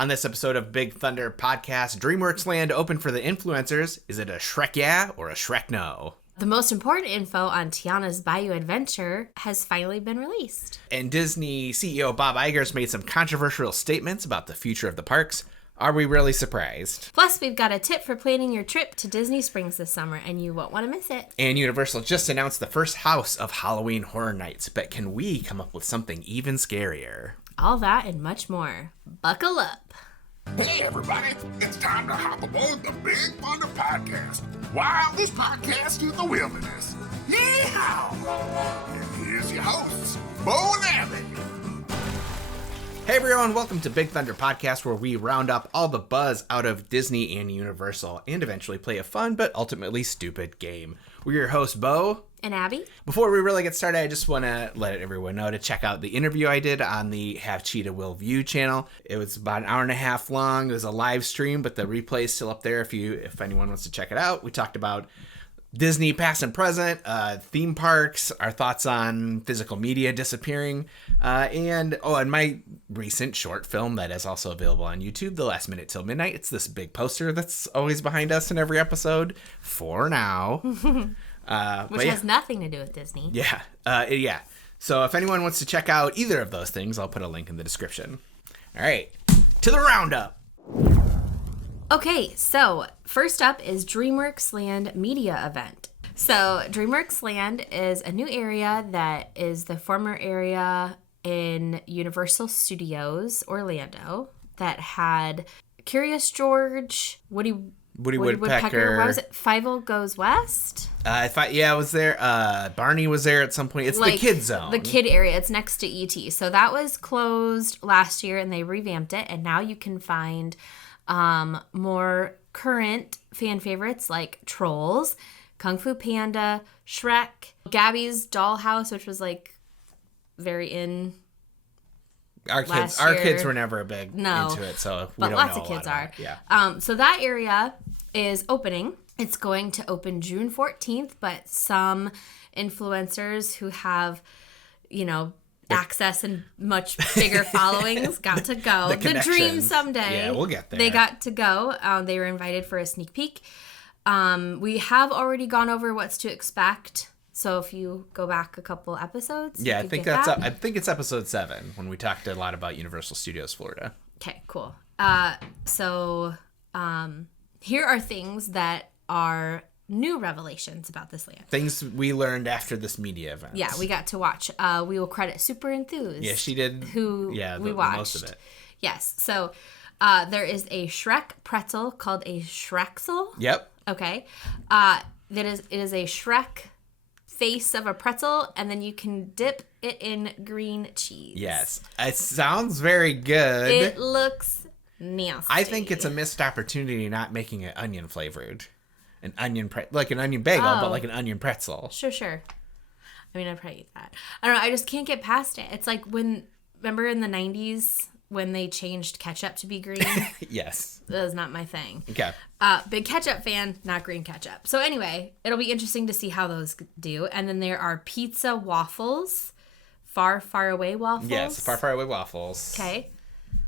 On this episode of Big Thunder Podcast, DreamWorks Land open for the influencers. Is it a Shrek yeah or a Shrek no? The most important info on Tiana's Bayou adventure has finally been released. And Disney CEO Bob Iger has made some controversial statements about the future of the parks. Are we really surprised? Plus, we've got a tip for planning your trip to Disney Springs this summer, and you won't want to miss it. And Universal just announced the first house of Halloween Horror Nights, but can we come up with something even scarier? All that and much more. Buckle up. Hey everybody, it's time to hop aboard the Big Thunder Podcast. Wildest podcast in the wilderness. Yeehaw! And here's your hosts, Bo and Abby. Hey everyone, welcome to Big Thunder Podcast, where we round up all the buzz out of Disney and Universal and eventually play a fun but ultimately stupid game. We're your hosts, Bo and Abby. Before we really get started, I just want to let everyone know to check out the interview I did on the Have Cheetah Will View channel. It was about an hour and a half long. It was a live stream, but the replay is still up there if anyone wants to check it out. We talked about Disney past and present, theme parks, our thoughts on physical media disappearing, and my recent short film that is also available on YouTube, The Last Minute Till Midnight. It's this big poster that's always behind us in every episode, for now. Which has nothing to do with Disney. Yeah. So if anyone wants to check out either of those things, I'll put a link in the description. All right, to the roundup. Okay, so first up is DreamWorks Land Media Event. So DreamWorks Land is a new area that is the former area in Universal Studios Orlando that had Curious George, Woody Woodpecker. What was it? Fievel Goes West? It was there. Barney was there at some point. It's the kid zone. The kid area. It's next to E.T. So that was closed last year and they revamped it. And now you can find more current fan favorites like Trolls, Kung Fu Panda, Shrek, Gabby's Dollhouse, which was like very in. Our kids were never big into it, so we don't know. But lots of kids are. Yeah. So that area is opening. It's going to open June 14th, but some influencers who have, access and much bigger followings got to go. The dream someday. Yeah, we'll get there. They got to go. They were invited for a sneak peek. We have already gone over what's to expect. So if you go back a couple episodes, I think I think it's episode 7 when we talked a lot about Universal Studios Florida. Okay, cool. So here are things that are new revelations about this land. Things we learned after this media event. Yeah, we got to watch. We will credit Super Enthused. Yeah, she did. We watched. Most of it. Yes. So there is a Shrek pretzel called a Shrexel. Yep. Okay. It is a Shrek face of a pretzel, and then you can dip it in green cheese. Yes. It sounds very good. It looks nasty. I think it's a missed opportunity not making it onion flavored. An onion like an onion bagel, but like an onion pretzel. Sure. I mean, I'd probably eat that. I don't know. I just can't get past it. It's like remember in the 90s when they changed ketchup to be green? Yes. That was not my thing. Okay. Big ketchup fan, not green ketchup. So anyway, it'll be interesting to see how those do. And then there are pizza waffles. Far, far away waffles. Yes, far, far away waffles. Okay.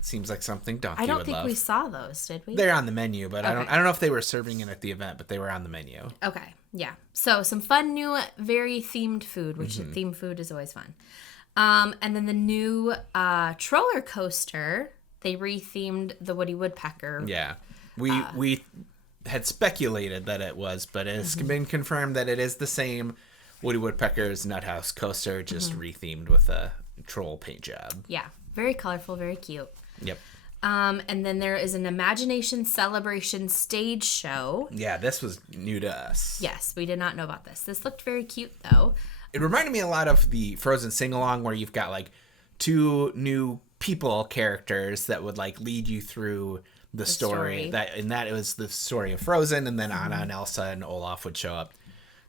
Seems like something Donkey would love. I don't think we saw those, did we? They're on the menu, but okay. I don't know if they were serving it at the event, but they were on the menu. Okay, yeah. So some fun new, very themed food, which themed food is always fun. And then the new roller coaster, they rethemed the Woody Woodpecker. Yeah, we had speculated that it was, but it's been confirmed that it is the same Woody Woodpecker's Nut House coaster, just rethemed with a troll paint job. Yeah, very colorful, very cute. Yep. And then there is an Imagination Celebration stage show. Yeah, this was new to us. Yes, we did not know about this. This looked very cute, though. It reminded me a lot of the Frozen sing-along where you've got, like, 2 new people characters that would, like, lead you through the story. That it was the story of Frozen, and then Anna and Elsa and Olaf would show up.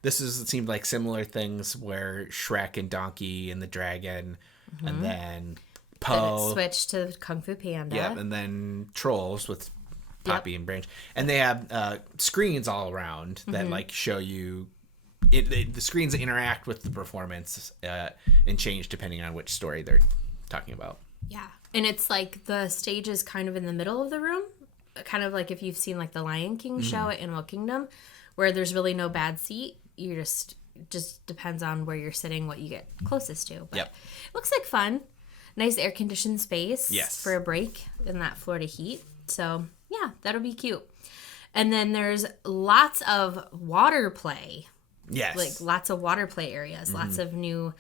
Seemed like similar things where Shrek and Donkey and the Dragon, and then Poe. Then it switched to Kung Fu Panda. Yep, and then Trolls with Poppy and Branch. And they have screens all around that like show you the screens interact with the performance and change depending on which story they're talking about. Yeah. And it's like the stage is kind of in the middle of the room. Kind of like if you've seen like the Lion King show at Animal Kingdom, where there's really no bad seat. You just depends on where you're sitting, what you get closest to. But Yep. It looks like fun. Nice air conditioned space. Yes. For a break in that Florida heat. So yeah, that'll be cute. And then there's lots of water play. Yes. Like lots of water play areas. Lots of new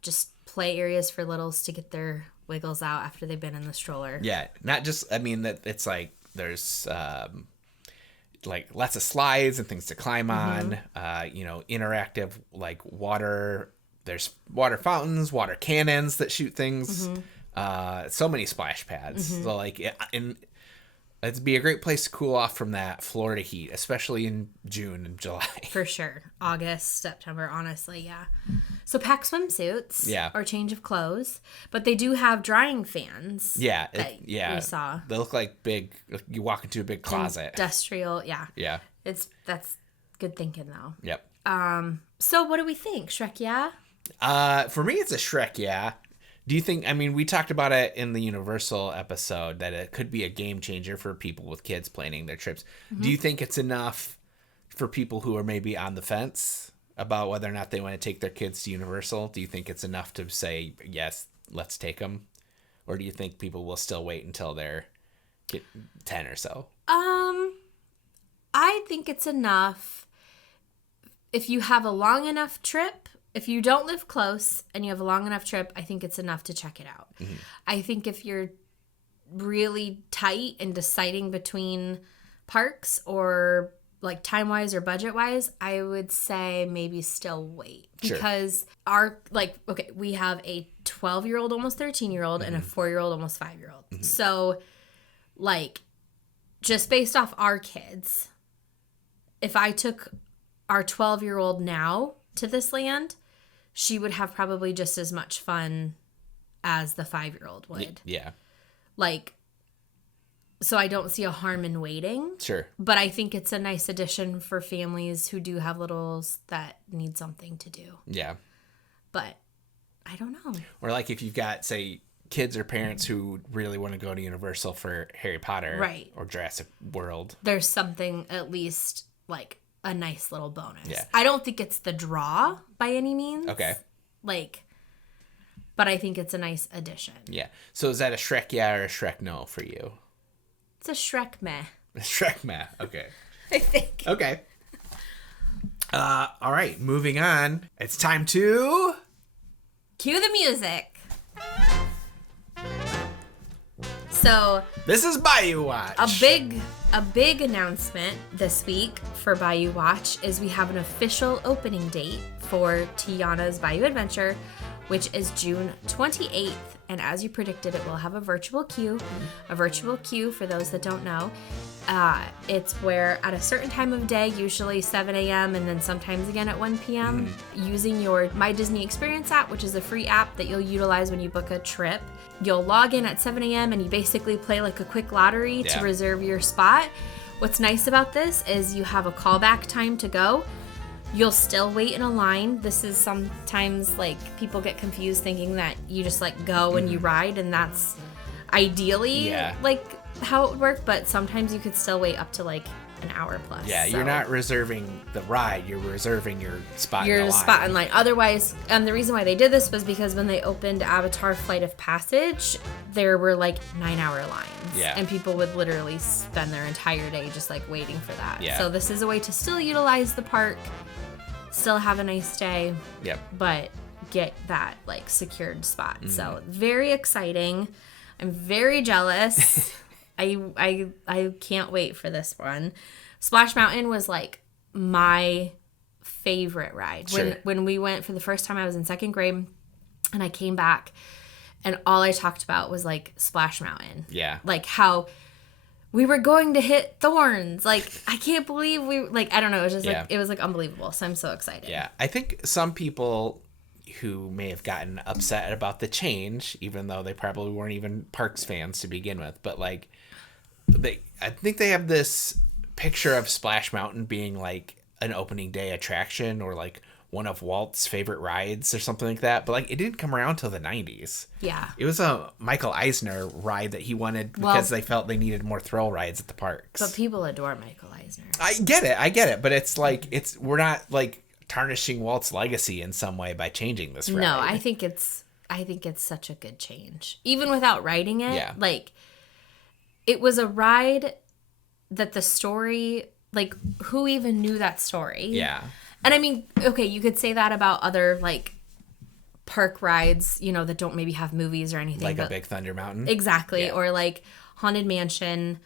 just play areas for littles to get their wiggles out after they've been in the stroller. Yeah, not just, I mean, that it's like there's like lots of slides and things to climb on, interactive like water. There's water fountains, water cannons that shoot things. So many splash pads. So like, it'd be a great place to cool off from that Florida heat, especially in June and July. For sure. August, September, honestly, yeah. So pack swimsuits. Yeah. Or change of clothes. But they do have drying fans. Yeah, We saw. They look like big. You walk into a big closet. Industrial, yeah. Yeah. That's good thinking though. Yep. So what do we think? Shrek, yeah? For me, it's a Shrek, yeah. Do you think, I mean, we talked about it in the Universal episode that it could be a game changer for people with kids planning their trips. Do you think it's enough for people who are maybe on the fence about whether or not they want to take their kids to Universal? Do you think it's enough to say, yes, let's take them? Or do you think people will still wait until they're 10 or so? I think it's enough if you have a long enough trip. If you don't live close and you have a long enough trip, I think it's enough to check it out. I think if you're really tight and deciding between parks or like time-wise or budget-wise, I would say maybe still wait. Sure. Because we have a 12-year-old, almost 13-year-old, and a 4-year-old, almost 5-year-old. So, like, just based off our kids, if I took our 12-year-old now to this land, she would have probably just as much fun as the 5-year-old would. Yeah. Like, so I don't see a harm in waiting. Sure. But I think it's a nice addition for families who do have littles that need something to do. Yeah. But I don't know. Or like if you've got, say, kids or parents who really want to go to Universal for Harry Potter. Right. Or Jurassic World. There's something at least like a nice little bonus. Yeah. I don't think it's the draw by any means. Okay. But I think it's a nice addition. Yeah. So is that a Shrek yeah or a Shrek no for you? It's a Shrek meh. Shrek meh. Okay. I think. Okay. All right. Moving on. It's time to Cue the music. So This is Bayou Watch. a big announcement this week for Bayou Watch is we have an official opening date for Tiana's Bayou Adventure, which is June 28th. And as you predicted, it will have a virtual queue. A virtual queue, for those that don't know, it's where at a certain time of day, usually 7 a.m. and then sometimes again at 1 p.m., using your My Disney Experience app, which is a free app that you'll utilize when you book a trip. You'll log in at 7 a.m. and you basically play like a quick lottery to reserve your spot. What's nice about this is you have a callback time to go. You'll still wait in a line. This is sometimes like people get confused thinking that you just like go and you ride, and that's ideally like how it would work, but sometimes you could still wait up to like an hour plus. Yeah, you're not reserving the ride, you're reserving your spot in the line. Spot in line. Otherwise, the reason why they did this was because when they opened Avatar Flight of Passage, there were like 9-hour lines. Yeah. And people would literally spend their entire day just like waiting for that. Yeah. So this is a way to still utilize the park, still have a nice day, but get that like secured spot. So very exciting. I'm very jealous. I can't wait for this one. Splash Mountain was like my favorite ride. Sure. When we went for the first time, I was in second grade, and I came back, and all I talked about was like Splash Mountain. Yeah. Like how we were going to hit thorns. Like, I can't believe I don't know. It was just like, it was like unbelievable. So I'm so excited. Yeah. I think some people who may have gotten upset about the change, even though they probably weren't even Parks fans to begin with, but like, I think they have this picture of Splash Mountain being like an opening day attraction or like one of Walt's favorite rides or something like that. But like it didn't come around till the 90s. Yeah. It was a Michael Eisner ride that he wanted because they felt they needed more thrill rides at the parks. But people adore Michael Eisner. I get it. But it's like we're not like tarnishing Walt's legacy in some way by changing this ride. No, I think it's such a good change. Even without writing it, like it was a ride that the story, like who even knew that story? Yeah. And I mean, okay, you could say that about other like park rides, you know, that don't maybe have movies or anything. Like a Big Thunder Mountain. Exactly. Yeah. Or like Haunted Mansion.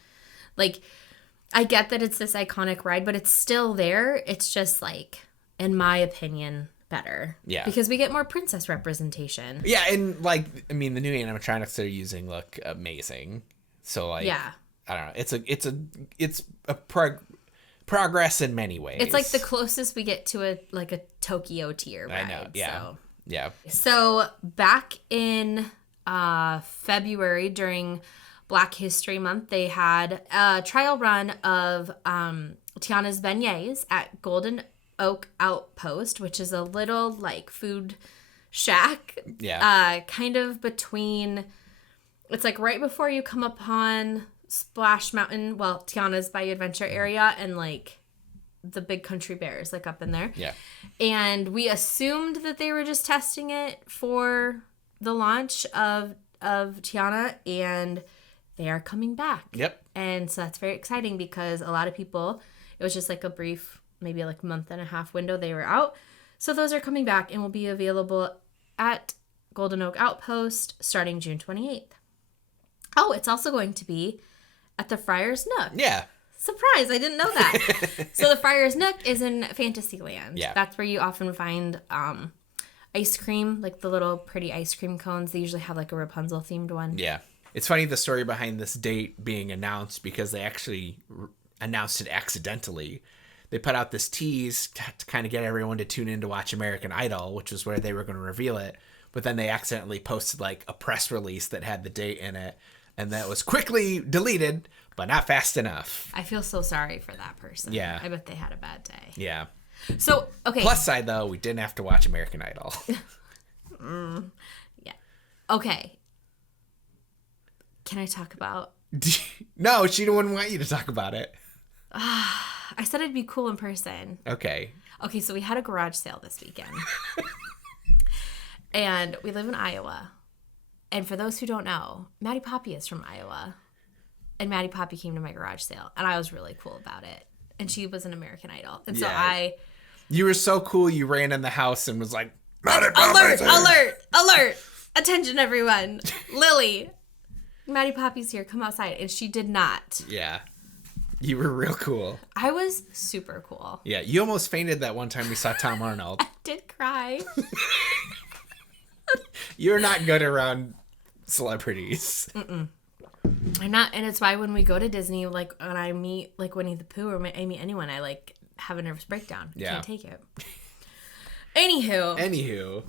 Like I get that it's this iconic ride, but it's still there. It's just like, in my opinion, better. Yeah. Because we get more princess representation. Yeah, and like I mean the new animatronics they're using look amazing. So like I don't know. It's a progress in many ways. It's like the closest we get to a Tokyo tier ride. I know. Yeah. So. Yeah. So back in February during Black History Month, they had a trial run of Tiana's beignets at Golden Oak Outpost, which is a little like food shack. Yeah. Kind of between, it's like right before you come upon Splash Mountain, well, Tiana's Bayou Adventure area, and like the Big Country Bears, like up in there. Yeah. And we assumed that they were just testing it for the launch of Tiana, and they are coming back. Yep. And so that's very exciting because a lot of people, it was just like a brief, maybe like month and a half window they were out. So those are coming back and will be available at Golden Oak Outpost starting June 28th. Oh, it's also going to be at the Friar's Nook. Yeah. Surprise, I didn't know that. So the Friar's Nook is in Fantasyland. Yeah. That's where you often find ice cream, like the little pretty ice cream cones. They usually have like a Rapunzel themed one. Yeah. It's funny the story behind this date being announced because they actually announced it accidentally. They put out this tease to kind of get everyone to tune in to watch American Idol, which was where they were going to reveal it. But then they accidentally posted like a press release that had the date in it. And that was quickly deleted, but not fast enough. I feel so sorry for that person. Yeah. I bet they had a bad day. Yeah. So, okay. Plus side, though, we didn't have to watch American Idol. Yeah. Okay. Can I talk about... No, she wouldn't want you to talk about it. I said it'd be cool in person. Okay. Okay, so we had a garage sale this weekend. And we live in Iowa. And for those who don't know, Maddie Poppy is from Iowa. And Maddie Poppy came to my garage sale. And I was really cool about it. And she was an American Idol. And so You were so cool, you ran in the house and was like, alert! Attention, everyone. Lily, Maddie Poppy's here. Come outside. And she did not. Yeah. You were real cool. I was super cool. Yeah. You almost fainted that one time we saw Tom Arnold. I did cry. You're not good around celebrities. Mm-mm. I'm not, and it's why when we go to Disney, like when I meet like Winnie the Pooh or I meet anyone, I like have a nervous breakdown. Yeah. Can't take it. Anywho.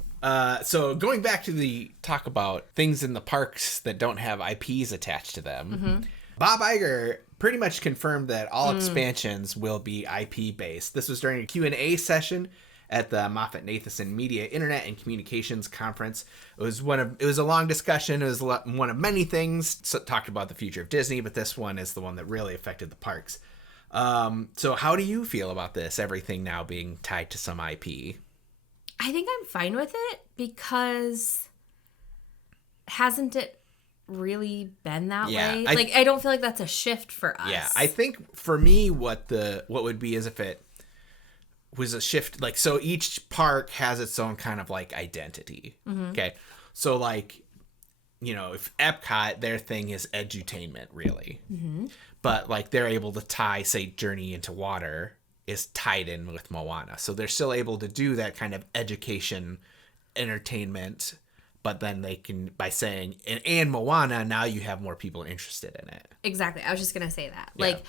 So going back to the talk about things in the parks that don't have IPs attached to them, mm-hmm. Bob Iger pretty much confirmed that all expansions will be IP based. This was during a Q&A session at the Moffett-Nathanson Media Internet and Communications Conference. It was a long discussion. It was one of many things. So, talked about the future of Disney, but this one is the one that really affected the parks. So how do you feel about this? Everything now being tied to some IP. I think I'm fine with it because hasn't it really been that way? I don't feel like that's a shift for us. Yeah, I think for me, what would be is if it was a shift, like, so each park has its own kind of like identity. Mm-hmm. Okay. So like, you know, if Epcot, their thing is edutainment really, mm-hmm. but like they're able to tie, say, Journey into Water is tied in with Moana. So they're still able to do that kind of education entertainment, but then they can, by saying, and Moana, now you have more people interested in it. Exactly. I was just going to say that. Yeah. Like,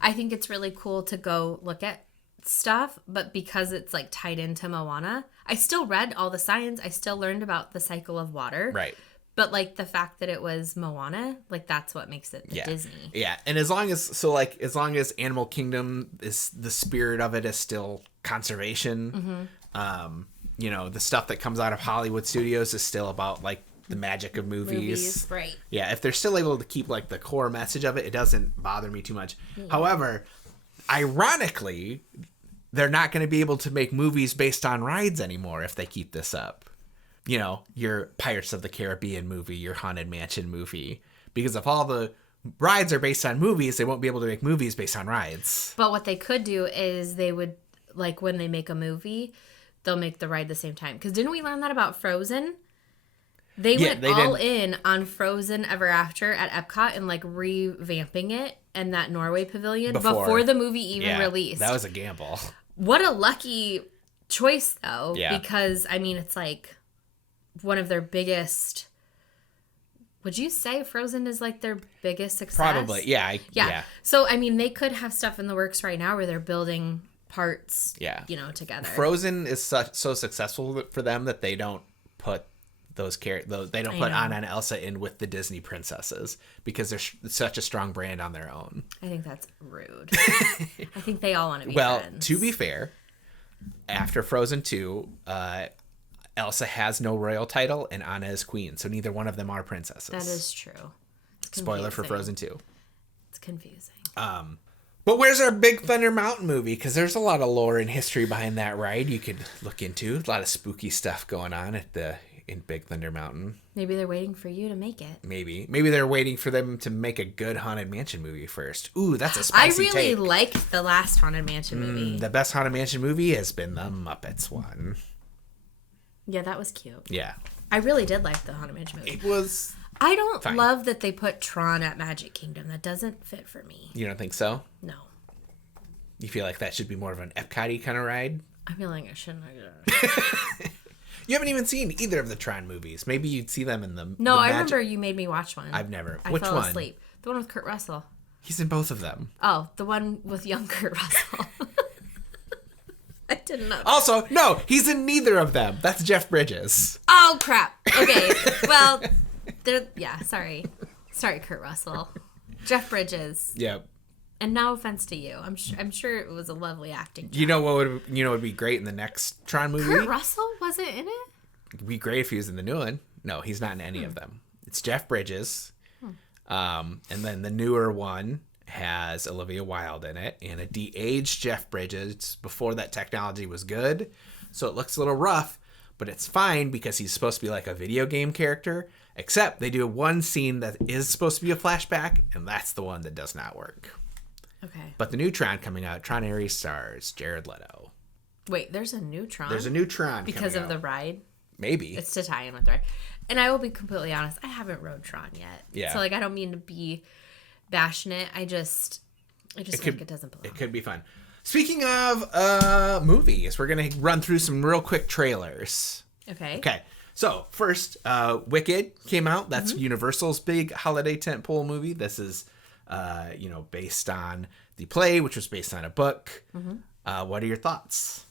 I think it's really cool to go look at stuff, but because it's like tied into Moana, I still read all the science. I still learned about the cycle of water. Right. But like the fact that it was Moana, like that's what makes it Disney. Yeah. And as long as Animal Kingdom is, the spirit of it is still conservation, You know, the stuff that comes out of Hollywood studios is still about like the magic of movies. Right. Yeah, if they're still able to keep like the core message of it, it doesn't bother me too much. However, ironically, they're not going to be able to make movies based on rides anymore if they keep this up. You know, your Pirates of the Caribbean movie, your Haunted Mansion movie. Because if all the rides are based on movies, they won't be able to make movies based on rides. But what they could do is they would, like when they make a movie, they'll make the ride the same time. Because didn't we learn that about Frozen? They went all in on Frozen Ever After at Epcot and like revamping it and that Norway pavilion before the movie even released. That was a gamble. What a lucky choice though. Yeah. Because I mean it's like one of their biggest. Would you say Frozen is like their biggest success? Probably. Yeah. Yeah. So I mean they could have stuff in the works right now where they're building parts you know, together. Frozen is so successful for them that they don't put those they don't put Anna and Elsa in with the Disney princesses because they're such a strong brand on their own. I think that's rude. I think they all want to be friends. Well, to be fair, after Frozen 2, Elsa has no royal title and Anna is queen, so neither one of them are princesses. That is true. Spoiler for Frozen 2. It's confusing. But where's our Big Thunder Mountain movie? Because there's a lot of lore and history behind that ride you could look into. A lot of spooky stuff going on in Big Thunder Mountain. Maybe they're waiting for you to make it. Maybe they're waiting for them to make a good Haunted Mansion movie first. Ooh, that's a spicy take. I really liked the last Haunted Mansion movie. The best Haunted Mansion movie has been the Muppets one. Yeah, that was cute. Yeah. I really did like the Haunted Mansion movie. It was I don't fine. love that they put Tron at Magic Kingdom. That doesn't fit for me. You don't think so? No. You feel like that should be more of an Epcot-y kind of ride? I feel like I shouldn't have. You haven't even seen either of the Tron movies. Maybe you'd see them in the No, the I remember you made me watch one. I've never. I Which fell one? asleep. The one with Kurt Russell. He's in both of them. Oh, the one with young Kurt Russell. I didn't know. Also, no, he's in neither of them. That's Jeff Bridges. Oh, crap. Okay. Well, sorry. Sorry, Kurt Russell. Jeff Bridges. Yep. And no offense to you. I'm sure it was a lovely acting job. You know what would be great in the next Tron movie? Kurt Russell wasn't in it? It'd be great if he was in the new one. No, he's not in any of them. It's Jeff Bridges. And then the newer one has Olivia Wilde in it and a de-aged Jeff Bridges before that technology was good. So it looks a little rough, but it's fine because he's supposed to be like a video game character, except they do one scene that is supposed to be a flashback, and that's the one that does not work. Okay. But the new Tron coming out, Tron Ares stars Jared Leto. Wait, there's a new Tron? There's a new Tron because of out. the ride? Maybe. It's to tie in with the ride. And I will be completely honest, I haven't rode Tron yet. Yeah. So, like, I don't mean to be bashing it. I just think it doesn't belong. It could be fun. Speaking of movies, we're going to run through some real quick trailers. Okay. So, first, Wicked came out. That's Universal's big holiday tentpole movie. This is, based on the play, which was based on a book. What are your thoughts?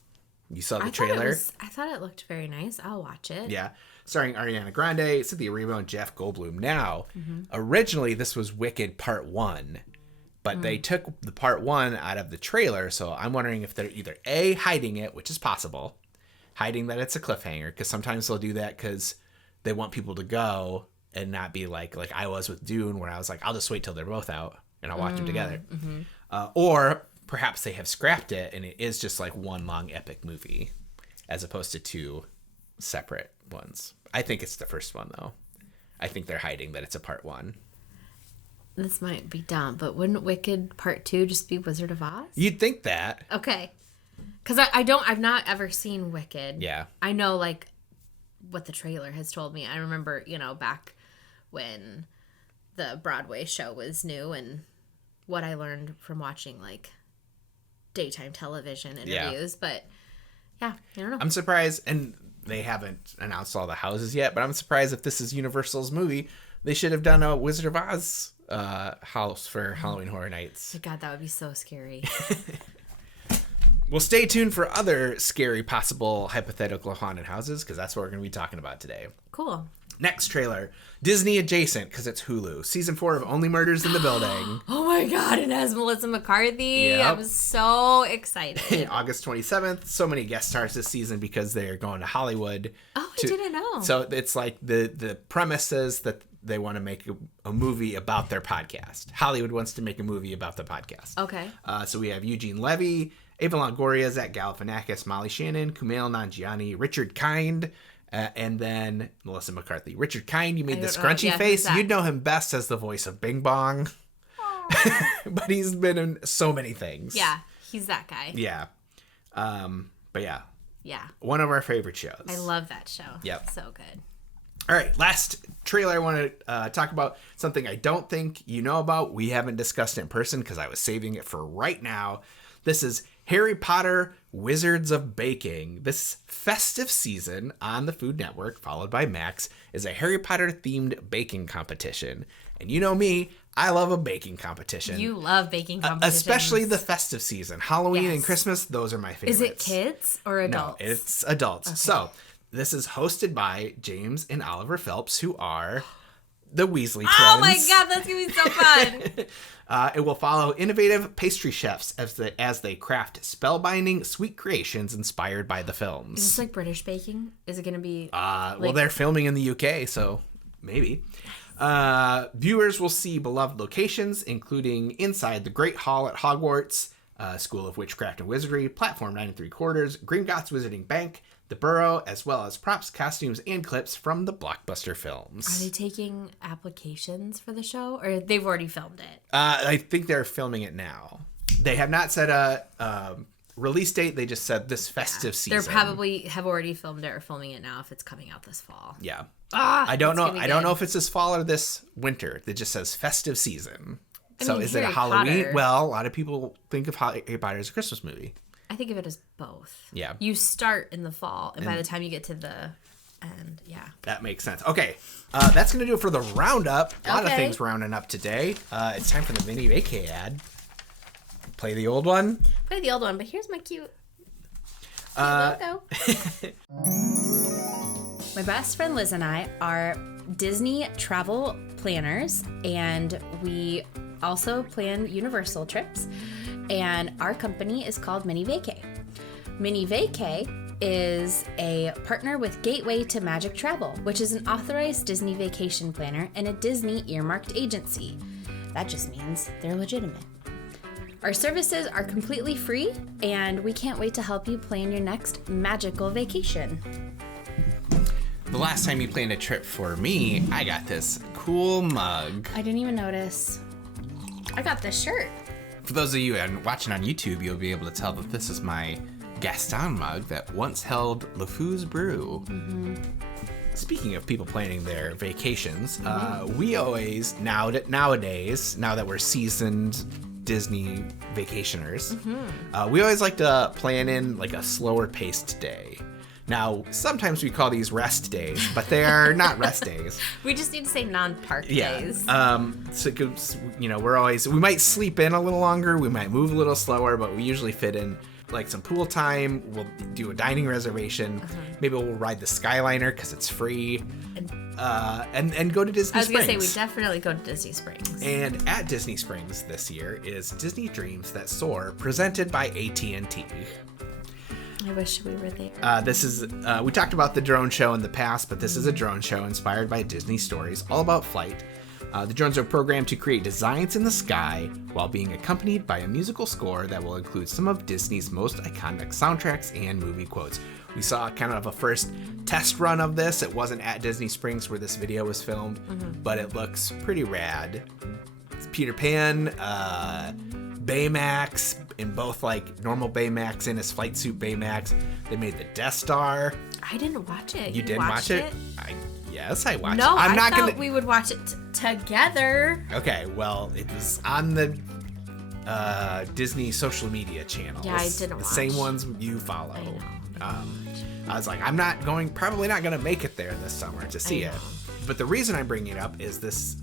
You saw the trailer? I thought it looked very nice. I'll watch it. Yeah. Starring Ariana Grande, Cynthia Erivo, and Jeff Goldblum. Now, originally this was Wicked Part 1, but they took the Part 1 out of the trailer, so I'm wondering if they're either A, hiding it, which is possible, hiding that it's a cliffhanger, because sometimes they'll do that because they want people to go and not be like I was with Dune, where I was like, I'll just wait till they're both out, and I'll watch them together. Or perhaps they have scrapped it, and it is just like one long epic movie, as opposed to two separate ones. I think it's the first one, though. I think they're hiding that it's a Part 1. This might be dumb, but wouldn't Wicked Part 2 just be Wizard of Oz? You'd think that. Okay. Because I've not ever seen Wicked. Yeah. I know, like, what the trailer has told me. I remember, back when the Broadway show was new and what I learned from watching, like, daytime television interviews. But, yeah, I don't know. I'm surprised, and they haven't announced all the houses yet, but I'm surprised if this is Universal's movie. They should have done a Wizard of Oz house for Halloween Horror Nights. God, that would be so scary. Well, stay tuned for other scary possible hypothetical haunted houses, because that's what we're going to be talking about today. Cool. Next trailer, Disney adjacent, because it's Hulu. Season 4 of Only Murders in the Building. Oh my my God, it has Melissa McCarthy. Yep. I'm so excited. August 27th. So many guest stars this season because they're going to Hollywood. Oh, I didn't know. So it's like the premise is that they want to make a movie about their podcast. Hollywood wants to make a movie about the podcast. Okay. So we have Eugene Levy, Ava Longoria, Zach Galifianakis, Molly Shannon, Kumail Nanjiani, Richard Kind, and then Melissa McCarthy. Richard Kind, you made the scrunchy face. You'd know him best as the voice of Bing Bong. But he's been in so many things. Yeah, he's that guy. Yeah. But yeah. Yeah. One of our favorite shows. I love that show. Yep. So good. All right, last trailer I want to talk about, something I don't think you know about. We haven't discussed it in person because I was saving it for right now. This is Harry Potter Wizards of Baking. This festive season on the Food Network, followed by Max, is a Harry Potter themed baking competition. And you know me, I love a baking competition. You love baking competitions. Especially the festive season. Halloween and Christmas, those are my favorites. Is it kids or adults? No, it's adults. Okay. So this is hosted by James and Oliver Phelps, who are the Weasley twins. Oh my God, that's going to be so fun. It will follow innovative pastry chefs as they craft spellbinding sweet creations inspired by the films. Is this like British baking? Is it going to be... Well, they're filming in the UK, so maybe. Viewers will see beloved locations, including inside the Great Hall at Hogwarts, School of Witchcraft and Wizardry, Platform 9 3/4, Gringotts Wizarding Bank, the Burrow, as well as props, costumes, and clips from the blockbuster films. Are they taking applications for the show, or they've already filmed it? I think they're filming it now. They have not said a release date. They just said this festive season. They probably have already filmed it or filming it now if it's coming out this fall. Yeah. I don't know. I don't know if it's this fall or this winter. It just says festive season. So is it a Halloween? Potter. Well, a lot of people think of Harry Potter as a Christmas movie. I think of it as both. Yeah. You start in the fall, and by the time you get to the end, yeah. That makes sense. Okay. That's going to do it for the roundup. A lot of things rounding up today. It's time for the Minnie Vacay ad. Play the old one. Play the old one, but here's my cute logo. My best friend Liz and I are Disney travel planners, and we also plan Universal trips. And our company is called Minnie Vacay. Minnie Vacay is a partner with Gateway to Magic Travel, which is an authorized Disney vacation planner and a Disney earmarked agency. That just means they're legitimate. Our services are completely free, and we can't wait to help you plan your next magical vacation. The last time you planned a trip for me, I got this cool mug. I didn't even notice. I got this shirt. For those of you watching on YouTube, you'll be able to tell that this is my Gaston mug that once held LeFou's Brew. Mm-hmm. Speaking of people planning their vacations, we always, nowadays, now that we're seasoned Disney vacationers, we always like to plan in like a slower paced day. Now, sometimes we call these rest days, but they are not rest days. We just need to say non-park days. So, you know, we might sleep in a little longer, we might move a little slower, but we usually fit in like some pool time. We'll do a dining reservation. Maybe we'll ride the Skyliner because it's free, and go to Disney Springs. I was gonna say we definitely go to Disney Springs. And at Disney Springs this year is Disney Dreams That Soar, presented by AT&T. I wish we were there. This is, we talked about the drone show in the past, but this is a drone show inspired by Disney stories all about flight. The drones are programmed to create designs in the sky while being accompanied by a musical score that will include some of Disney's most iconic soundtracks and movie quotes. We saw kind of a first test run of this. It wasn't at Disney Springs where this video was filmed, but it looks pretty rad. It's Peter Pan, Baymax, in both like normal Baymax and his flight suit Baymax. They made the Death Star. I didn't watch it. You didn't watch it? Yes, I watched it. No, I thought we would watch it together. Okay, well, it was on the Disney social media channels. Yeah, I didn't watch. The same ones you follow. I know. I was like, probably not going to make it there this summer to see it. But the reason I'm bringing it up is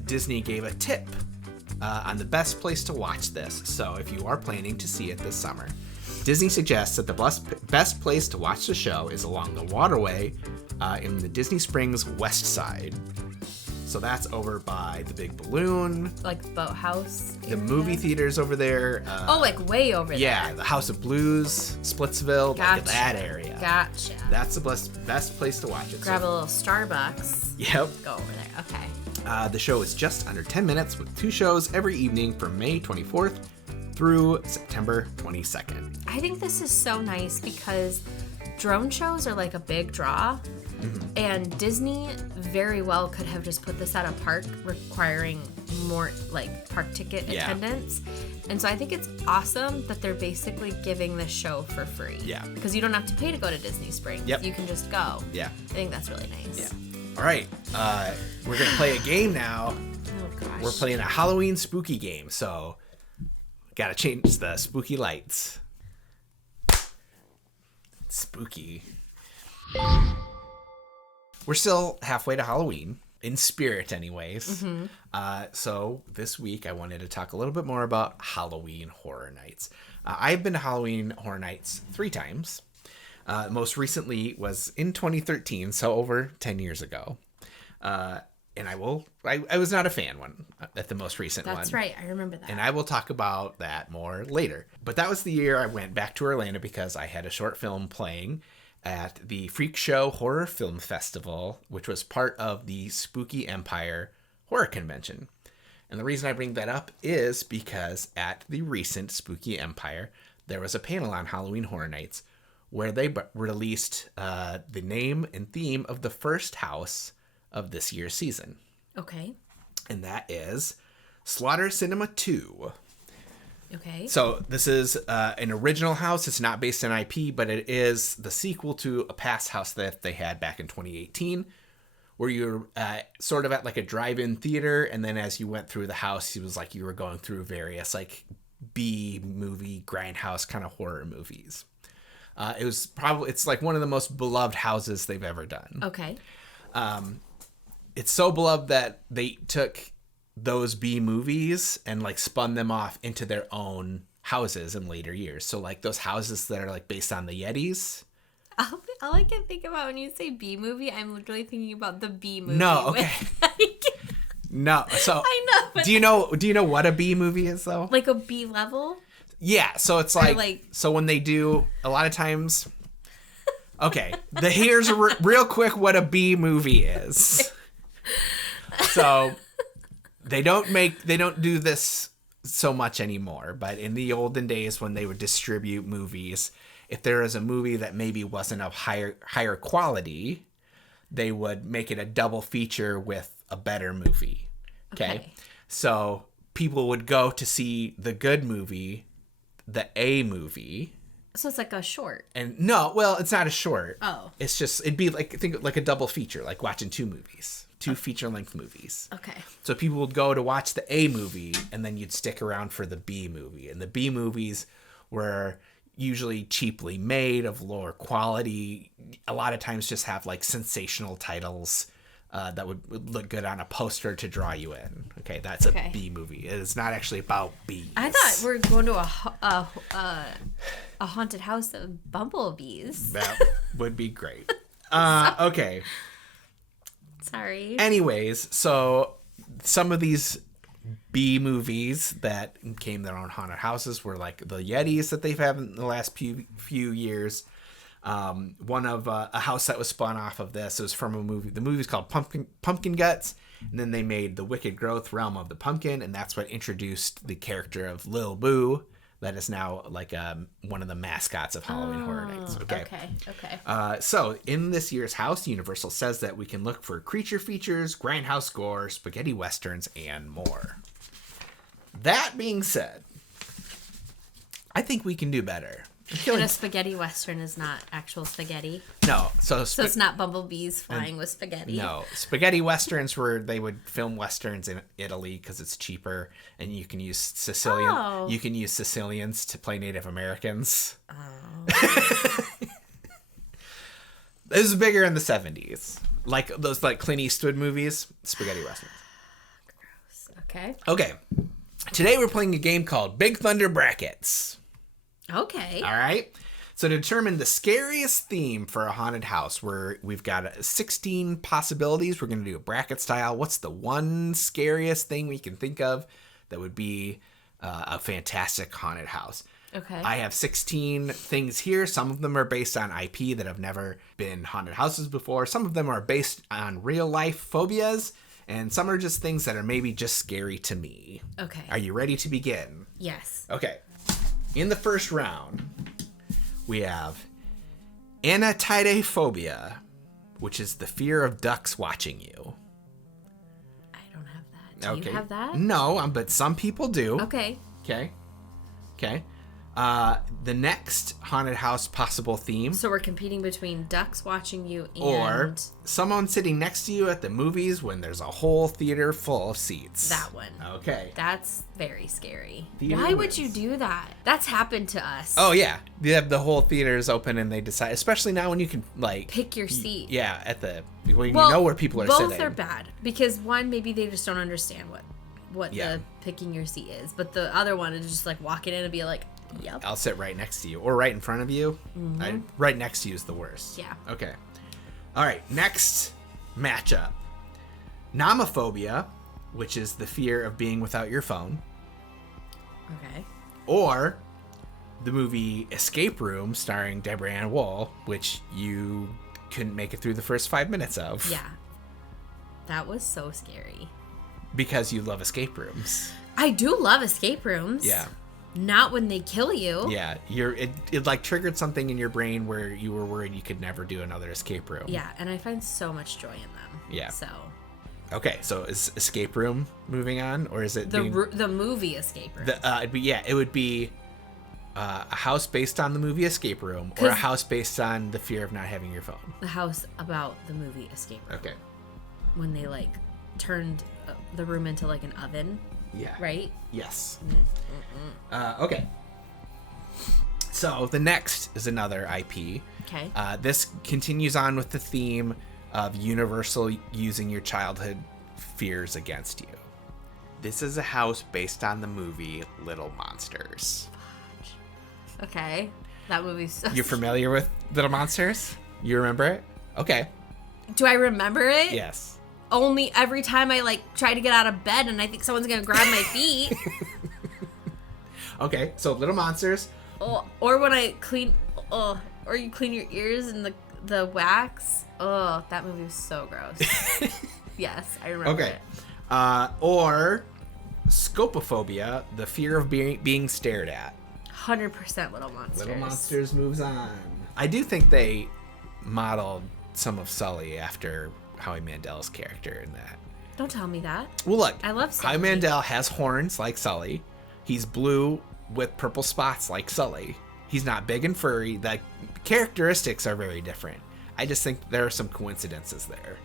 Disney gave a tip on the best place to watch this. So if you are planning to see it this summer, Disney suggests that the best place to watch the show is along the waterway in the Disney Springs west side. So that's over by the Big Balloon. Like Boathouse. The movie theater's over there. Like way over there. Yeah, the House of Blues, Splitsville, like that area. Gotcha. That's the best place to watch it. Grab a little Starbucks. Yep. Go over there. Okay. The show is just under 10 minutes with 2 shows every evening from May 24th through September 22nd. I think this is so nice because drone shows are like a big draw. And Disney very well could have just put this at a park requiring more like park ticket attendance. And so I think it's awesome that they're basically giving this show for free. Yeah. Because you don't have to pay to go to Disney Springs. Yep. You can just go. Yeah. I think that's really nice. Yeah. All right. We're going to play a game now. Oh, gosh. We're playing a Halloween spooky game. So, got to change the spooky lights. Spooky. We're still halfway to Halloween, in spirit anyways. So this week I wanted to talk a little bit more about Halloween Horror Nights. I've been to Halloween Horror Nights 3 times. Most recently was in 2013, so over 10 years ago. And I was not a fan at the most recent one. That's right. I remember that. And I will talk about that more later. But that was the year I went back to Orlando because I had a short film playing at the Freak Show Horror Film Festival, which was part of the Spooky Empire Horror Convention. And the reason I bring that up is because at the recent Spooky Empire, there was a panel on Halloween Horror Nights where they released the name and theme of the first house of this year's season. Okay. And that is Slaughter Cinema 2. Okay. So this is an original house. It's not based on IP, but it is the sequel to a past house that they had back in 2018, where you're sort of at like a drive-in theater, and then as you went through the house, it was like you were going through various like B-movie, grindhouse kind of horror movies. It's like one of the most beloved houses they've ever done. Okay. It's so beloved that they took those B movies and like spun them off into their own houses in later years. So like those houses that are like based on the Yetis. All I can think about when you say B movie, I'm literally thinking about the B movie. No, okay. No, so I know. But do you know what a B movie is though? like a B level? Yeah, so it's like so when they do a lot of times. Okay, here's real quick what a B movie is. So they don't do this so much anymore, but in the olden days when they would distribute movies, if there was a movie that maybe wasn't of higher quality, they would make it a double feature with a better movie. Okay. So people would go to see the good movie, the A movie. So it's like a short. And no, well, it's not a short. Oh. It's just, it'd be like, think like a double feature, like watching 2 movies. 2 feature-length movies. Okay. So people would go to watch the A movie, and then you'd stick around for the B movie. And the B movies were usually cheaply made, of lower quality. A lot of times just have like sensational titles that would look good on a poster to draw you in. Okay, that's a B movie. It is not actually about bees. I thought we were going to a haunted house of bumblebees. That would be great. Okay. Sorry. Anyways, so some of these B movies that became their own haunted houses were like the Yetis that they've had in the last few years. One of a house that was spun off of this was from a movie. The movie's called Pumpkin Guts, and then they made The Wicked Growth Realm of the Pumpkin, and that's what introduced the character of Lil Boo. That is now like one of the mascots of Halloween Horror Nights. Okay. So in this year's house, Universal says that we can look for creature features, grindhouse gore, spaghetti westerns, and more. That being said, I think we can do better. And a spaghetti western is not actual spaghetti. No, so it's not bumblebees flying with spaghetti. No, spaghetti westerns were they would film westerns in Italy because it's cheaper, and you can use Sicilian. Oh. You can use Sicilians to play Native Americans. Oh. This was bigger in the 70s, like those like Clint Eastwood movies, spaghetti westerns. Gross. Okay. Today we're playing a game called Big Thunder Brackets. Okay. All right. So to determine the scariest theme for a haunted house, we've got 16 possibilities. We're going to do a bracket style. What's the one scariest thing we can think of that would be a fantastic haunted house? Okay. I have 16 things here. Some of them are based on IP that have never been haunted houses before. Some of them are based on real life phobias. And some are just things that are maybe just scary to me. Okay. Are you ready to begin? Yes. Okay. In the first round, we have anatidophobia, which is the fear of ducks watching you. I don't have that. Do you have that? No, but some people do. Okay. Okay. The next haunted house possible theme. So we're competing between ducks watching you and... Or someone sitting next to you at the movies when there's a whole theater full of seats. That one. Okay. That's very scary. Theater Why would wins. you do that? That's happened to us. Oh, yeah. They have the whole theaters open and they decide, especially now when you can, like... Pick your seat. Yeah, when you know where people are sitting. Both are bad. Because one, maybe they just don't understand what Yeah. the picking your seat is. But the other one is just like walking in and be like, yep. I'll sit right next to you or right in front of you. Right next to you is the worst. Yeah. Okay. All right. Next matchup. Nomophobia, which is the fear of being without your phone. Okay. Or the movie Escape Room starring Deborah Ann Woll, which you couldn't make it through the first 5 minutes of. Yeah. That was so scary. Because you love escape rooms. I do love escape rooms. Yeah. Not when they kill you. Yeah, it like triggered something in your brain where you were worried you could never do another escape room. Yeah, and I find so much joy in them. Yeah. So. Okay, so is Escape Room moving on, or is it The movie Escape Room? it would be a house based on the movie Escape Room, or a house based on the fear of not having your phone. The house about the movie Escape Room. Okay. When they like turned the room into like an oven. Yeah. Right? Yes. Okay. So the next is another IP. Okay. This continues on with the theme of Universal using your childhood fears against you. This is a house based on the movie Little Monsters. Okay. That movie's so... You're familiar with Little Monsters? You remember it? Okay. Do I remember it? Yes. Only every time I like try to get out of bed and I think someone's gonna grab my feet. Okay, so Little Monsters. Oh, or when I clean, or you clean your ears and the wax. Oh, that movie was so gross. Yes, I remember Okay. it. Or Scopophobia, the fear of being stared at. 100% Little Monsters. Little Monsters moves on. I do think they modeled some of Sully after Howie Mandel's character in that. Don't tell me that. Well, look, I love Sully. Howie Mandel has horns like Sully. He's blue with purple spots like Sully. He's not big and furry. The characteristics are very different. I just think there are some coincidences there.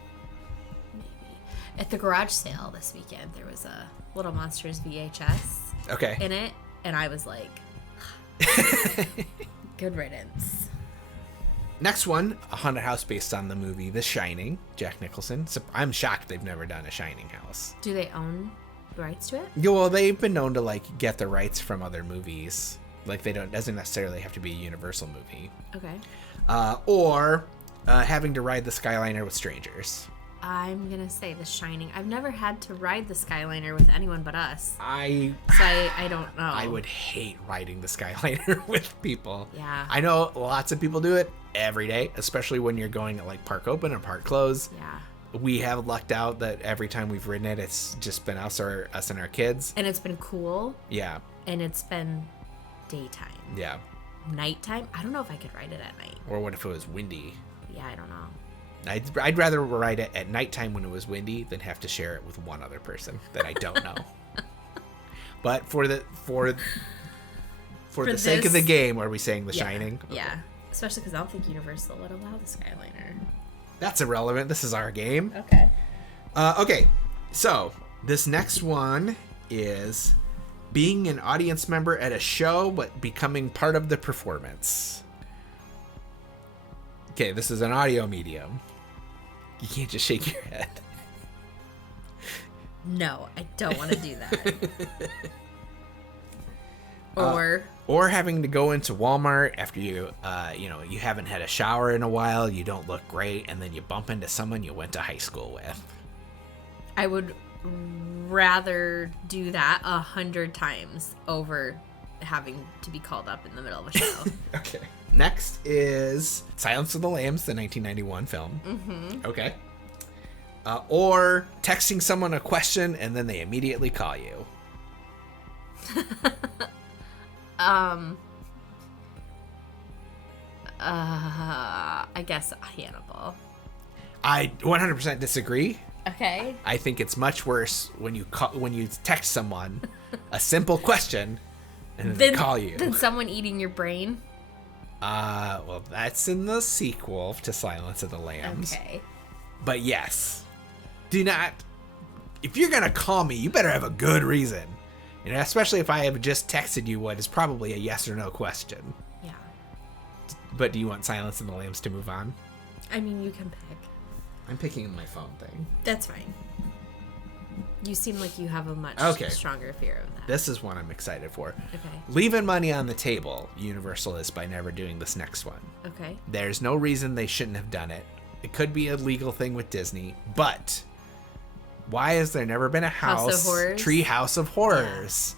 At the garage sale this weekend, there was a Little Monsters VHS Okay. in it, and I was like, good riddance. Next one, a haunted house based on the movie The Shining, Jack Nicholson. So I'm shocked they've never done a Shining house. Do they own the rights to it? Yeah, well, they've been known to like get the rights from other movies. Like doesn't necessarily have to be a Universal movie. Okay. Or having to ride the Skyliner with strangers. I'm gonna say The Shining. I've never had to ride the Skyliner with anyone but us. So I don't know. I would hate riding the Skyliner with people. Yeah. I know lots of people do it every day, especially when you're going at like park open or park close. Yeah. We have lucked out that every time we've ridden it, it's just been us and our kids. And it's been cool. Yeah. And it's been daytime. Yeah. Nighttime? I don't know if I could ride it at night. Or what if it was windy? Yeah, I don't know. I'd rather ride it at nighttime when it was windy than have to share it with one other person that I don't know. But for the sake of the game, are we saying The Shining? Okay. Yeah. Especially because I don't think Universal would allow the Skyliner. That's irrelevant. This is our game. Okay. Okay. So this next one is being an audience member at a show but becoming part of the performance. Okay, this is an audio medium. You can't just shake your head. No, I don't want to do that. Or having to go into Walmart after you haven't had a shower in a while, you don't look great, and then you bump into someone you went to high school with. I would rather do that 100 times over having to be called up in the middle of a show. Okay. Next is Silence of the Lambs, the 1991 film. Mm-hmm. Okay. Or texting someone a question and then they immediately call you. I guess Hannibal. I 100% disagree. Okay. I think it's much worse when you text someone a simple question and then they call you. Than someone eating your brain. Well, that's in the sequel to Silence of the Lambs. Okay. But yes, do not. If you're gonna call me, you better have a good reason, and especially if I have just texted you what is probably a yes or no question. Yeah. But do you want Silence of the Lambs to move on? I mean, you can pick. I'm picking my phone thing. That's fine. You seem like you have a much stronger fear of that. This is one I'm excited for. Okay. Leaving money on the table, Universal is by never doing this next one. Okay. There's no reason they shouldn't have done it. It could be a legal thing with Disney, but why has there never been a House of Horrors? Tree House of Horrors?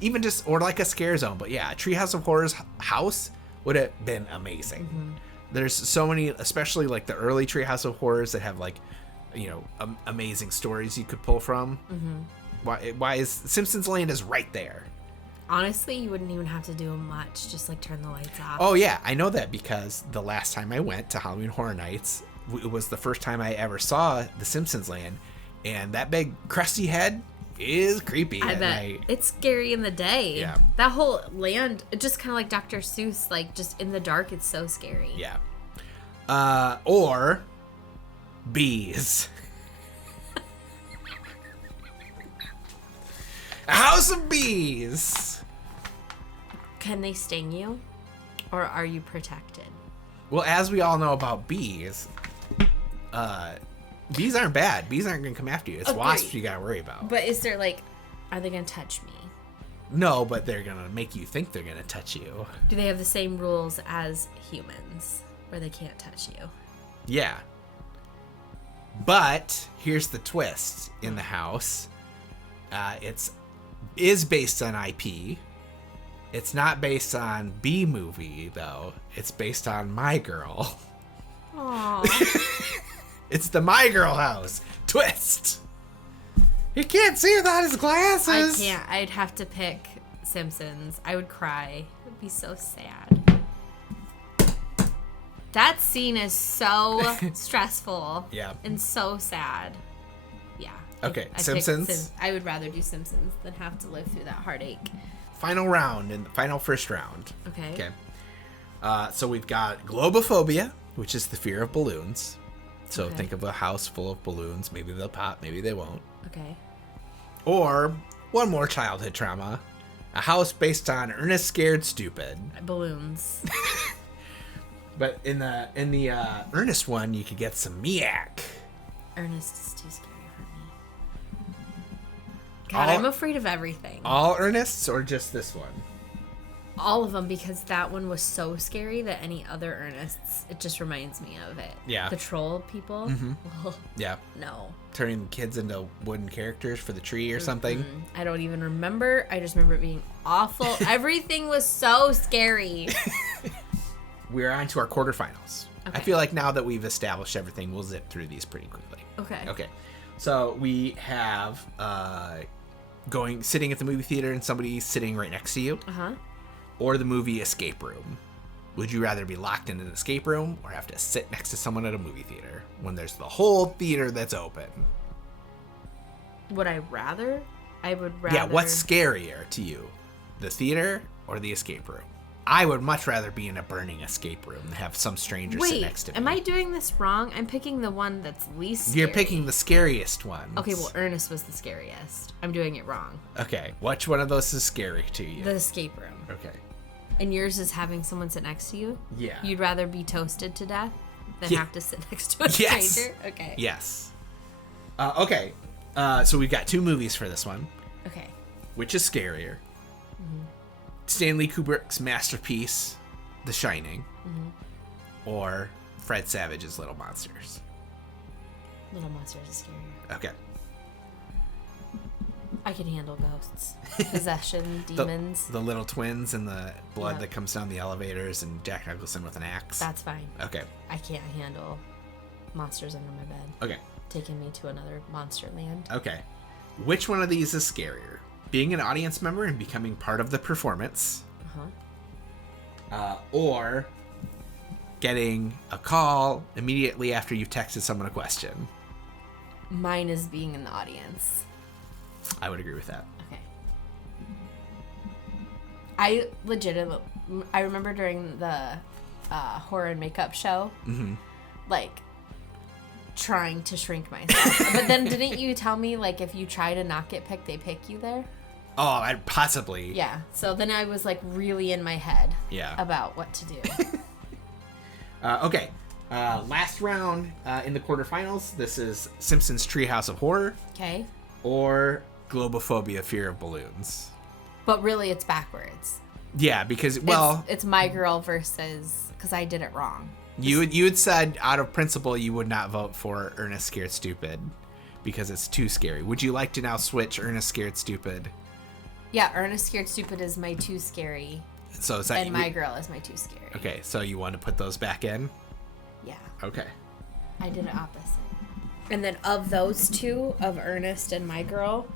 Yeah. Even just, or like a Scare Zone, but yeah, a Tree House of Horrors house would have been amazing. Mm-hmm. There's so many, especially like the early Tree House of Horrors that have like, amazing stories you could pull from. Mm-hmm. Why is Simpsons Land is right there? Honestly, you wouldn't even have to do much. Just like turn the lights off. Oh yeah, I know that because the last time I went to Halloween Horror Nights, it was the first time I ever saw the Simpsons Land, and that big crusty head is creepy I at bet. night. It's scary in the day. Yeah. That whole land, just kind of like Dr. Seuss, like just in the dark, it's so scary. Yeah. Or bees. A house of bees. Can they sting you? Or are you protected? Well, as we all know about bees, bees aren't bad. Bees aren't going to come after you. It's wasps you got to worry about. But is there like, are they going to touch me? No, but they're going to make you think they're going to touch you. Do they have the same rules as humans where they can't touch you? Yeah. But here's the twist in the house. It is based on IP. It's not based on B movie though. It's based on My Girl. Aww. It's the My Girl house. Twist. He can't see without his glasses. I can't. I'd have to pick Simpsons. I would cry. It would be so sad. That scene is so stressful. Yeah. And so sad. Yeah. Okay, I Simpsons. I would rather do Simpsons than have to live through that heartache. Final round in the final first round. Okay. Okay. So we've got globophobia, which is the fear of balloons. So Okay. think of a house full of balloons. Maybe they'll pop, maybe they won't. Okay. Or one more childhood trauma, a house based on Ernest Scared Stupid. Balloons. But in the Ernest one, you could get some Miak. Ernest is too scary for me. God, I'm afraid of everything. All Ernests or just this one? All of them, because that one was so scary that any other Ernests, it just reminds me of it. Yeah. The troll people. Ugh, Yeah. no. Turning kids into wooden characters for the tree or something. I don't even remember. I just remember it being awful. Everything was so scary. We're on to our quarterfinals. Okay. I feel like now that we've established everything, we'll zip through these pretty quickly. Okay. Okay. So we have sitting at the movie theater and somebody sitting right next to you. Uh-huh. Or the movie Escape Room. Would you rather be locked in an escape room or have to sit next to someone at a movie theater when there's the whole theater that's open? Would I rather? I would rather... Yeah, what's scarier to you? The theater or the escape room? I would much rather be in a burning escape room than have some stranger sit next to me. Am I doing this wrong? I'm picking the one that's least scary. You're picking the scariest one. Okay, well, Ernest was the scariest. I'm doing it wrong. Okay, which one of those is scary to you? The escape room. Okay. And yours is having someone sit next to you? Yeah. You'd rather be toasted to death than Yeah. have to sit next to a Yes. stranger? Okay. Yes. Okay. So we've got two movies for this one. Okay. Which is scarier? Stanley Kubrick's masterpiece, The Shining, or Fred Savage's Little Monsters? Little Monsters is scarier. Okay. I can handle ghosts, possession, demons. The little twins and the blood Yeah. that comes down the elevators and Jack Nicholson with an axe. That's fine. Okay. I can't handle monsters under my bed. Okay. Taking me to another monster land. Okay. Which one of these is scarier? Being an audience member and becoming part of the performance, or getting a call immediately after you've texted someone a question? Mine is being in the audience. I would agree with that. Okay. I remember during the horror and makeup show, like, trying to shrink myself. But then didn't you tell me, like, if you try to not get picked, they pick you there? Oh, I'd possibly. Yeah. So then I was, like, really in my head Yeah. about what to do. Okay. Last round in the quarterfinals. This is Simpsons Treehouse of Horror Okay. or Globophobia, Fear of Balloons. But really, it's backwards. Yeah, because, well, It's my girl versus... Because I did it wrong. you had said out of principle you would not vote for Ernest Scared Stupid because it's too scary. Would you like to now switch Ernest Scared Stupid? Yeah, Ernest Scared Stupid is my too scary. So is that And my girl is my too scary. Okay, so you want to put those back in? Yeah. Okay. I did it opposite. And then of those two, of Ernest and my girl,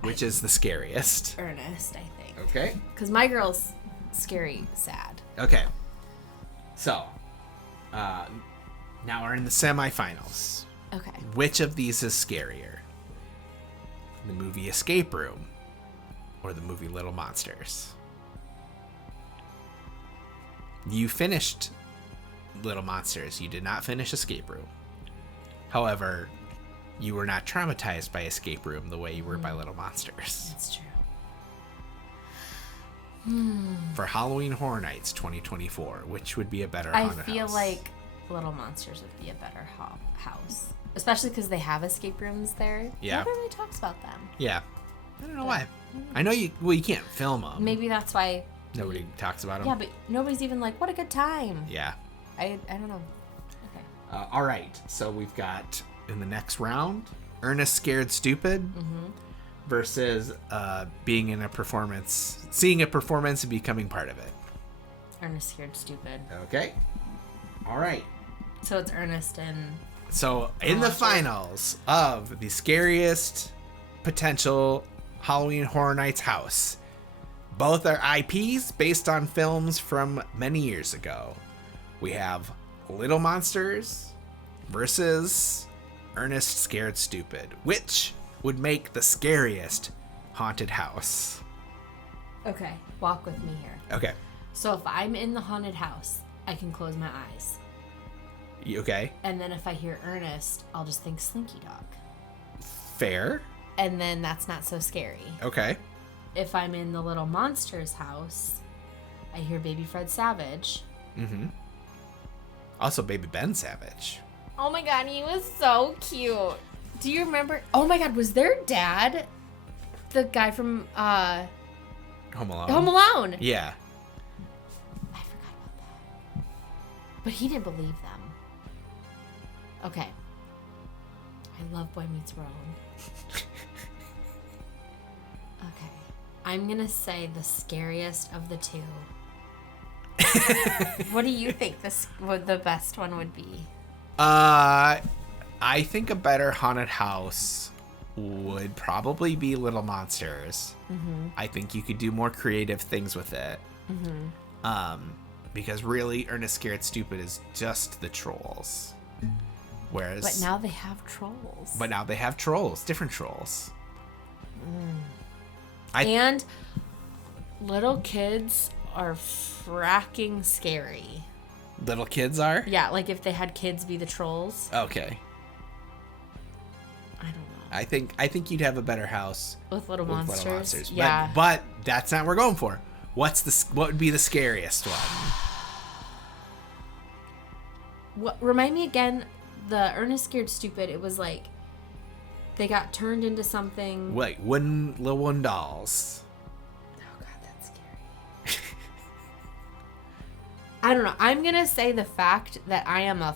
Which is the scariest? Ernest, I think. Okay. Because my girl's scary, sad. Okay. So, now we're in the semifinals. Okay. Which of these is scarier? The movie Escape Room or the movie Little Monsters? You finished Little Monsters. You did not finish Escape Room. However, you were not traumatized by Escape Room the way you were by Little Monsters. That's true. For Halloween Horror Nights 2024, which would be a better I haunted feel house? like Little Monsters would be a better house. Especially because they have escape rooms there. Yeah. Nobody really talks about them. Yeah. I don't know why. I know you can't film them. Maybe that's why. Nobody talks about them. Yeah, but nobody's even like, what a good time. Yeah. I don't know. Okay. All right. So we've got in the next round, Ernest Scared Stupid versus being in a performance, seeing a performance and becoming part of it. Ernest Scared Stupid. Okay. All right. So it's Ernest and... So in the finals of the scariest potential Halloween Horror Nights house, both are IPs based on films from many years ago. We have Little Monsters versus Ernest Scared Stupid. Which would make the scariest haunted house? Okay, walk with me here. Okay. So if I'm in the haunted house, I can close my eyes. You okay? And then if I hear Ernest, I'll just think Slinky Dog. Fair. And then that's not so scary. Okay. If I'm in the Little Monsters house, I hear Baby Fred Savage. Mm-hmm. Also, Baby Ben Savage. Oh my god, he was so cute. Do you remember? Oh my god, was their dad the guy from Home Alone. Home Alone? Yeah. I forgot about that. But he didn't believe them. Okay. I love Boy Meets World. Okay. I'm gonna say the scariest of the two. What do you think what the best one would be? I think a better haunted house would probably be Little Monsters. Mm-hmm. I think you could do more creative things with it. Mm-hmm. Because really, Ernest Scared Stupid is just the trolls. Whereas, But now they have trolls. Different trolls. And little kids are fracking scary. Little kids are? Yeah, like if they had kids be the trolls. Okay. I don't know. I think you'd have a better house With Little with Monsters. Little Monsters. Yeah. But that's not what we're going for. What would be the scariest one? Remind me again, the Ernest Scared Stupid, it was like they got turned into something. Wait, little wooden dolls. Oh god, that's I don't know. I'm going to say the fact that I am how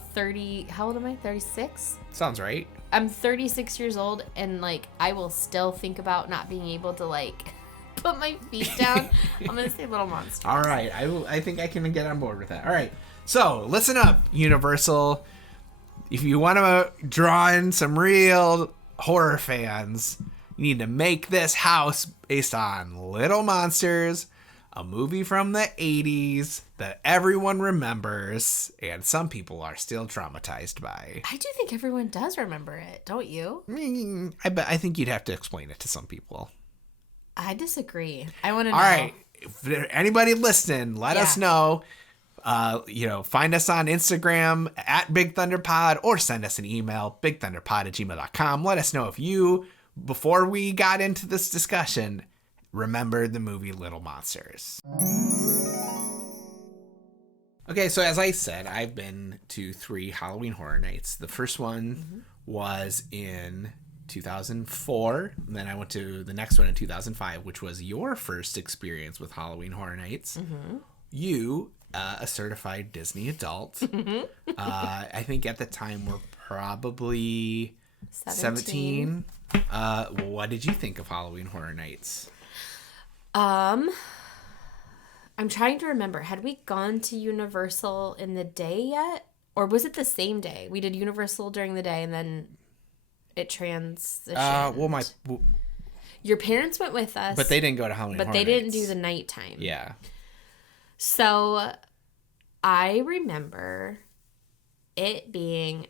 old am I? 36? Sounds right. I'm 36 years old, and, like, I will still think about not being able to, like, put my feet down. I'm going to say Little Monsters. All right. I think I can get on board with that. All right. So, listen up, Universal. If you want to draw in some real horror fans, you need to make this house based on Little Monsters, a movie from the 80s that everyone remembers, and some people are still traumatized by. I do think everyone does remember it, don't you? I think you'd have to explain it to some people. I disagree. I want to know. All right. If there, anybody listening, let us know. Find us on Instagram at Big Thunder Pod, or send us an email, bigthunderpod@gmail.com. Let us know if you, before we got into this discussion, remembered the movie Little Monsters. Okay, so as I said, I've been to 3 Halloween Horror Nights. The first one was in 2004, and then I went to the next one in 2005, which was your first experience with Halloween Horror Nights. You, a certified Disney adult, I think at the time we're probably 17. What did you think of Halloween Horror Nights? I'm trying to remember. Had we gone to Universal in the day yet? Or was it the same day? We did Universal during the day and then it transitioned. Your parents went with us. But they didn't go to Halloween Horror Nights. But they didn't do the nighttime. Yeah. So I remember it being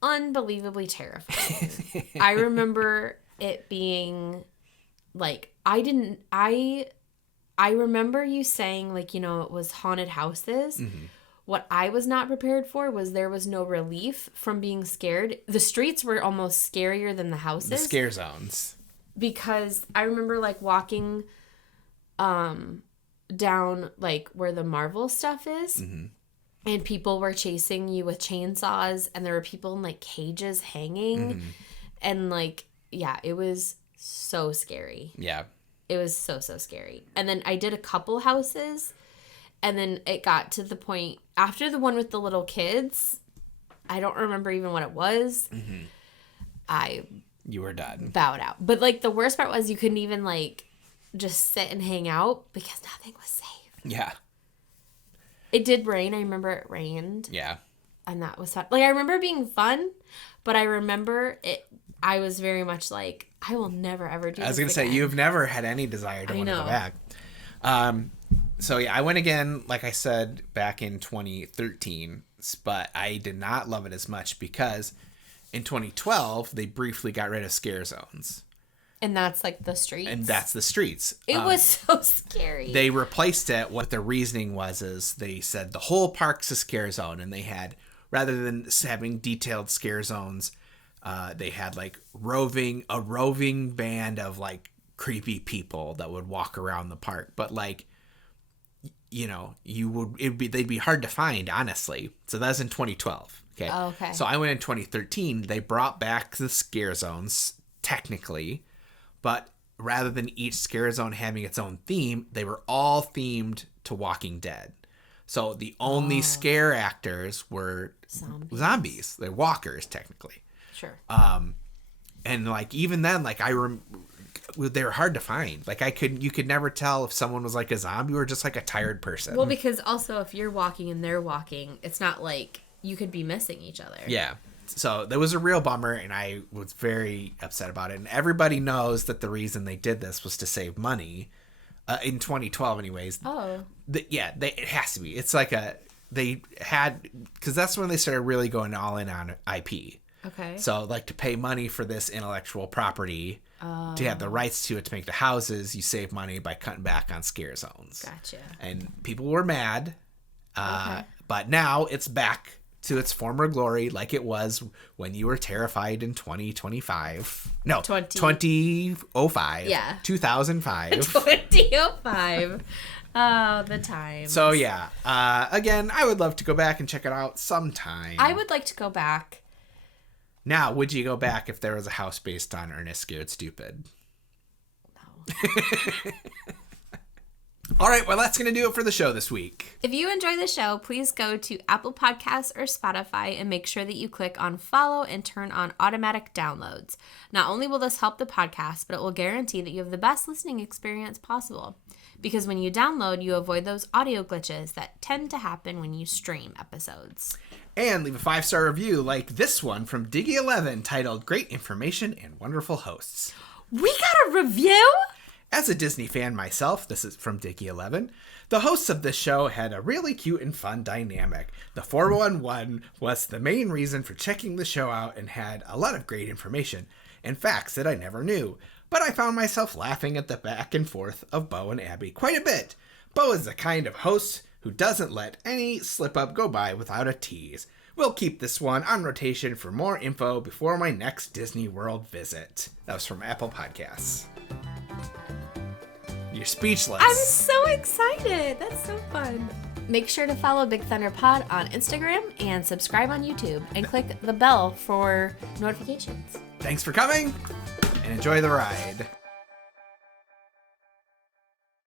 unbelievably terrifying. I remember it being like, I remember you saying, like, you know, it was haunted houses. What I was not prepared for was there was no relief from being scared. The streets were almost scarier than the houses. The scare zones. Because I remember, like, walking down, like, where the Marvel stuff is. And people were chasing you with chainsaws. And there were people in, like, cages hanging. And, like, yeah, it was so scary. Yeah. It was so scary. And then I did a couple houses, and then it got to the point after the one with the little kids. I don't remember even what it was. You were done. Bowed out. But, like, the worst part was you couldn't even, like, just sit and hang out because nothing was safe. Yeah. It did rain. I remember it rained. Yeah. And that was fun. Like, I remember being fun, but I remember it. I was very much like, I will never ever do this. I was going to say, you've never had any desire to want to go back. So, yeah, I went again, like I said, back in 2013, but I did not love it as much because in 2012, they briefly got rid of scare zones. And that's, like, the streets? And that's the streets. It was so scary. They replaced it. What the reasoning was is they said the whole park's a scare zone, and they had, rather than having detailed scare zones, they had, like, a roving band of, like, creepy people that would walk around the park. But, like, you know, they'd be hard to find, honestly. So that was in 2012. Okay. Oh, okay. So I went in 2013. They brought back the scare zones, technically, but rather than each scare zone having its own theme, they were all themed to Walking Dead. So the only scare actors were zombies. They're walkers, technically. Sure. And, like, even then, like, they were hard to find. Like, you could never tell if someone was, like, a zombie or just, like, a tired person. Well, because also if you're walking and they're walking, it's not like you could be missing each other. Yeah. So that was a real bummer, and I was very upset about it. And everybody knows that the reason they did this was to save money. In 2012, anyways. Oh. It has to be. It's like because that's when they started really going all in on IP. Okay. So, like, to pay money for this intellectual property, to have the rights to it, to make the houses, you save money by cutting back on scare zones. Gotcha. And people were mad, but now it's back to its former glory, like it was when you were terrified in 2025. No, 2005. Yeah. 2005. 2005. Oh, the time. So, yeah. Again, I would love to go back and check it out sometime. I would like to go back. Now, would you go back if there was a house based on Ernest Scared Stupid? No. All right, well, that's going to do it for the show this week. If you enjoy the show, please go to Apple Podcasts or Spotify and make sure that you click on follow and turn on automatic downloads. Not only will this help the podcast, but it will guarantee that you have the best listening experience possible. Because when you download, you avoid those audio glitches that tend to happen when you stream episodes. And leave a 5-star review like this one from Diggy11 titled Great Information and Wonderful Hosts. We got a review? As a Disney fan myself, this is from Diggy11, the hosts of this show had a really cute and fun dynamic. The 411 was the main reason for checking the show out and had a lot of great information and facts that I never knew. But I found myself laughing at the back and forth of Bo and Abby quite a bit. Bo is the kind of host who doesn't let any slip-up go by without a tease. We'll keep this one on rotation for more info before my next Disney World visit. That was from Apple Podcasts. You're speechless. I'm so excited. That's so fun. Make sure to follow Big Thunder Pod on Instagram and subscribe on YouTube and click the bell for notifications. Thanks for coming and enjoy the ride.